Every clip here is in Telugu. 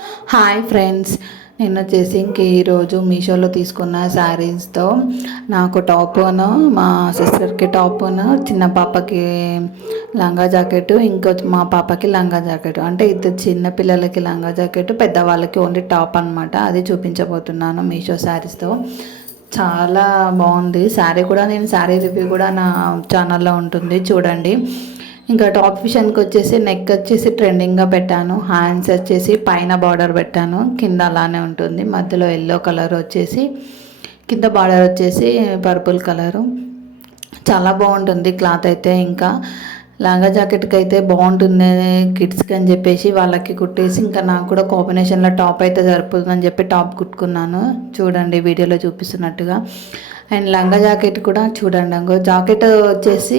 హాయ్ ఫ్రెండ్స్, నేను వచ్చేసి ఇంక ఈరోజు మీషోలో తీసుకున్న శారీస్తో నాకు టాప్ను, మా సిస్టర్కి టాప్ను, చిన్న పాపకి లంగా జాకెట్, ఇంకో మా పాపకి లంగా జాకెట్, అంటే ఇద్దరు చిన్న పిల్లలకి లంగా జాకెట్, పెద్దవాళ్ళకి ఓన్లీ టాప్ అనమాట. అది చూపించబోతున్నాను మీషో శారీస్తో. చాలా బాగుంది శారీ కూడా. నేను శారీ రివ్యూ కూడా నా ఛానల్లో ఉంటుంది, చూడండి. ఇంకా టాప్ విషయానికి వచ్చేసి నెక్ వచ్చేసి ట్రెండింగ్గా పెట్టాను. హ్యాండ్స్ వచ్చేసి పైన బార్డర్ పెట్టాను, కింద అలానే ఉంటుంది. మధ్యలో ఎల్లో కలర్ వచ్చేసి, కింద బార్డర్ వచ్చేసి పర్పుల్ కలరు. చాలా బాగుంటుంది క్లాత్ అయితే. ఇంకా లంగా జాకెట్కి అయితే బాగుంటుంది కిడ్స్కి అని చెప్పేసి వాళ్ళకి కుట్టేసి, ఇంకా నాకు కూడా కాంబినేషన్లో టాప్ అయితే సరిపోతుందని చెప్పి టాప్ కుట్టుకున్నాను. చూడండి వీడియోలో చూపిస్తున్నట్టుగా. అండ్ లంగా జాకెట్ కూడా చూడండి. అంగో జాకెట్ వచ్చేసి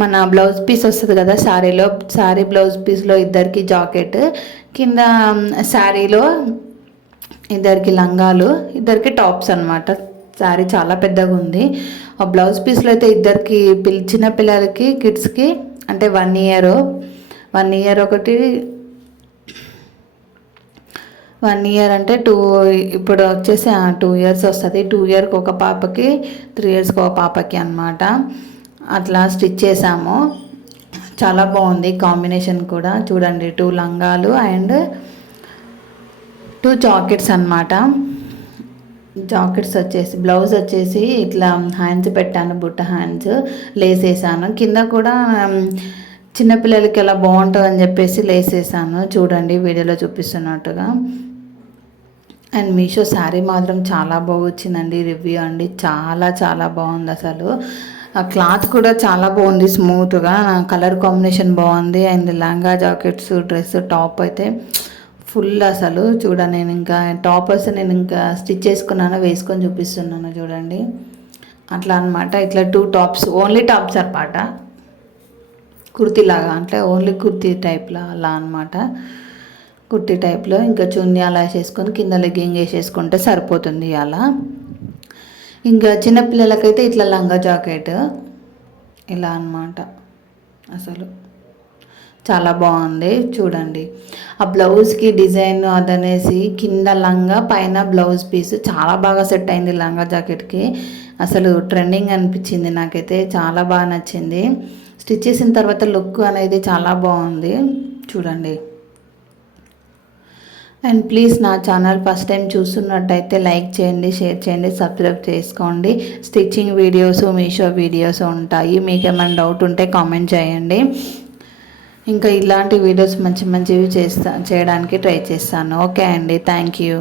మన బ్లౌజ్ పీస్ వస్తుంది కదా శారీలో, శారీ బ్లౌజ్ పీస్లో ఇద్దరికి జాకెట్, కింద శారీలో ఇద్దరికి లంగాలు, ఇద్దరికి టాప్స్ అనమాట. శారీ చాలా పెద్దగా ఉంది. ఆ బ్లౌజ్ పీస్లో అయితే ఇద్దరికి చిన్న పిల్లలకి కిడ్స్కి అంటే 1 ఇయర్ ఒకటి, 1 ఇయర్ అంటే ఇప్పుడు వచ్చేసి 2 ఇయర్స్ వస్తుంది. 2 ఇయర్కి ఒక పాపకి, 3 ఇయర్స్కి ఒక పాపకి అనమాట. అట్లా స్టిచ్ చేసాము. చాలా బాగుంది కాంబినేషన్ కూడా. చూడండి 2 లంగాలు అండ్ 2 జాకెట్స్ అనమాట. జాకెట్స్ వచ్చేసి బ్లౌజ్ వచ్చేసి ఇట్లా హ్యాండ్స్ పెట్టాను, బుట్ట హ్యాండ్స్ లేస్ వేసాను. కింద కూడా చిన్నపిల్లలకి ఎలా బాగుంటుందని చెప్పేసి లేస్ వేసాను. చూడండి వీడియోలో చూపిస్తున్నట్టుగా. అండ్ మీషో శారీ మాత్రం చాలా బాగా వచ్చిందండి. రివ్యూ అండి, చాలా చాలా బాగుంది అసలు. ఆ క్లాత్ కూడా చాలా బాగుంది, స్మూత్గా. కలర్ కాంబినేషన్ బాగుంది. అండ్ లంగా జాకెట్స్, డ్రెస్, టాప్ అయితే ఫుల్ అసలు. చూడండి, నేను ఇంకా టాప్ వస్తే నేను ఇంకా స్టిచ్ చేసుకున్నాను, వేసుకొని చూపిస్తున్నాను చూడండి. అట్లా అనమాట. ఇట్లా 2 టాప్స్, ఓన్లీ టాప్స్ అనమాట. కుర్తీలాగా అంటే ఓన్లీ కుర్తీ టైప్లో అలా అనమాట. కుర్తీ టైప్లో ఇంకా చున్నీ అలా వేసేసుకొని కింద లెగ్గింగ్ వేసేసుకుంటే సరిపోతుంది అలా. ఇంకా చిన్నపిల్లలకైతే ఇట్లా లంగా జాకెట్ ఇలా అనమాట. అసలు చాలా బాగుంది చూడండి. ఆ బ్లౌజ్కి డిజైన్ అదనేసి కింద లంగా, పైన బ్లౌజ్ పీస్ చాలా బాగా సెట్ అయింది లంగా జాకెట్కి. అసలు ట్రెండింగ్ అనిపించింది నాకైతే, చాలా బాగా నచ్చింది. స్టిచ్ చేసిన తర్వాత లుక్ అనేది చాలా బాగుంది చూడండి. అండ్ ప్లీజ్ నా ఛానల్ ఫస్ట్ టైం చూస్తున్నట్టయితే లైక్ చేయండి, షేర్ చేయండి, సబ్స్క్రైబ్ చేసుకోండి. స్టిచ్చింగ్ వీడియోస్, మీషో వీడియోస్ ఉంటాయి. మీకు ఏమైనా డౌట్ ఉంటే కామెంట్ చేయండి. ఇంకా ఇలాంటి వీడియోస్ మంచివి చేయడానికి ట్రై చేస్తాను. ఓకే అండి, థ్యాంక్ యూ.